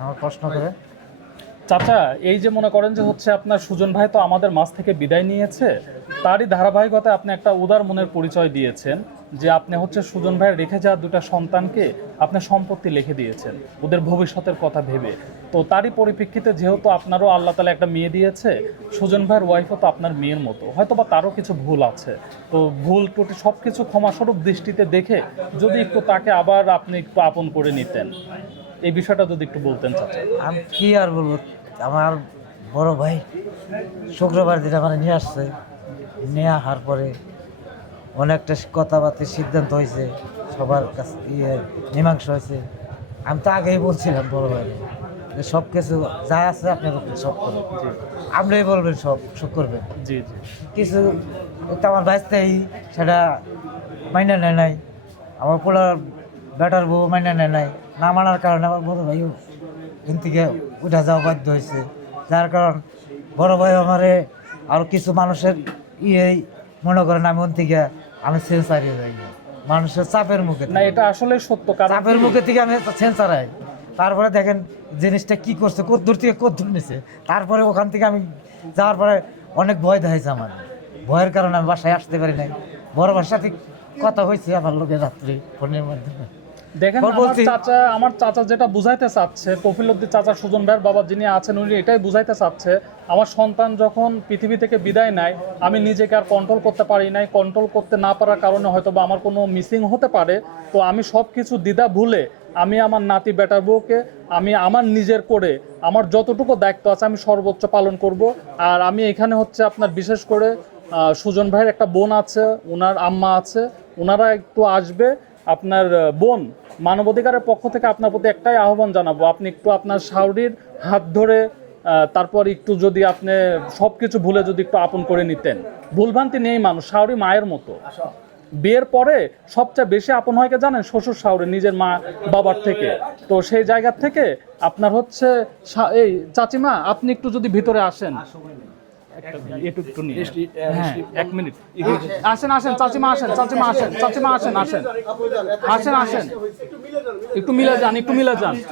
আমার প্রশ্ন করে চাচা, এই যে মনে করেন যে হচ্ছে আপনার সুজন ভাই তো আমাদের মাঝ থেকে বিদায় নিয়েছে, তারই ধারাবাহিকতায় আপনি একটা উদার মনের পরিচয় দিয়েছেন যে আপনি হচ্ছে সুজন ভাইয়ের রেখে যাওয়া দুটা সন্তানকে আপনি সম্পত্তি লিখে দিয়েছেন ওদের ভবিষ্যতের কথা ভেবে। তো তারই পরিপ্রেক্ষিতে যেহেতু আপনারও আল্লাহ তাআলা একটা মেয়ে দিয়েছে, সুজন ভাইয়ের ওয়াইফও তো আপনার মেয়ের মতো, হয়তো বা তারও কিছু ভুল আছে, তো ভুল ত্রুটি সব কিছু ক্ষমাস্বরূপ দৃষ্টিতে দেখে যদি একটু তাকে আবার আপনি একটু আপন করে নিতেন, এই বিষয়টা যদি একটু বলতেন চাচা। আমি কি আর বলবো, আমার বড় ভাই শুক্রবার দিন আমার নিয়ে আসছে, নিয়ে আসার পরে অনেকটা কথাবার্তার সিদ্ধান্ত হয়েছে, সবার কাছে মীমাংসা হয়েছে। আমি তো আগেই বলছিলাম বড় ভাই যে সব কিছু যা আছে আপনি সব করবেন, আপনিই বলবেন সব করবেন। জি জি কিছু তো আমার ভাইস্তাই সেটা মাইনে নেয় নাই, আমার পোলার বেটার বউ মাইনে নেয় নাই, না মানার কারণে আমার বড় ভাইও এখান থেকে উঠে যাওয়া বাধ্য হয়েছে। যার কারণ বড় ভাই আমারে আর কিছু মানুষের মনে করেন আমি ওন থেকে আমি সেন্সার হয়ে যাই, মানুষের চাপের মুখে না, এটা আসলে সত্য, কারণ চাপের মুখে থেকে আমি সেন্সার হই। তারপরে দেখেন জিনিসটা কি করছে, কত দূর থেকে কত দূর নিছে। তারপরে ওখান থেকে আমি যাওয়ার পরে অনেক ভয় দেখাইছে আমার, ভয়ের কারণে আমি বাসায় আসতে পারি নাই। বড় ভাইয়ের সাথে কথা হয়েছে আমার লোকের রাত্রে ফোনের মাধ্যমে। দেখেন আমার চাচা যেটা বুঝাইতে চাচ্ছে, কফিলউদ্দিন চাচা সুজন ভাইয়ের বাবা যিনি আছেন উনি এটাই বুঝাইতে চাচ্ছে, আমার সন্তান যখন পৃথিবী থেকে বিদায় নেয় আমি নিজেকে আর কন্ট্রোল করতে পারি নাই, কন্ট্রোল করতে না পারার কারণে হয়তো বা আমার কোনো মিসিং হতে পারে। তো আমি সব কিছু দ্বিধা ভুলে আমি আমার নাতি বেটার বউকে আমি আমার নিজের করে আমার যতটুকু দায়িত্ব আছে আমি সর্বোচ্চ পালন করব। আর আমি এখানে হচ্ছে আপনার বিশেষ করে সুজন ভাইয়ের একটা বোন আছে, ওনার আম্মা আছে, ওনারা একটু আসবে। আপনার বোন, মানবাধিকারের পক্ষ থেকে আপনার প্রতি একটাই আহ্বান জানাবো, আপনি একটু আপনার শাওরির হাত ধরে তারপর একটু যদি আপনি সব কিছু ভুলে যদি একটু আপন করে নিতেন। ভুলভ্রান্তি নেই মানুষ, শাওরি মায়ের মতো। বিয়ের পরে সবচেয়ে বেশি আপন হয় কে জানেন? শ্বশুর শাওরি, নিজের মা বাবার থেকে। তো সেই জায়গা থেকে আপনার হচ্ছে এই চাচিমা আপনি একটু যদি ভিতরে আসেন, একটু নিয়ে হ্যাঁ 1 মিনিট আসেন, চাচিমা আসেন, চাচিমা আসেন, চাচিমা আসেন, আসেন আসেন আসেন, একটু মিলে যান, একটু মিলে যান।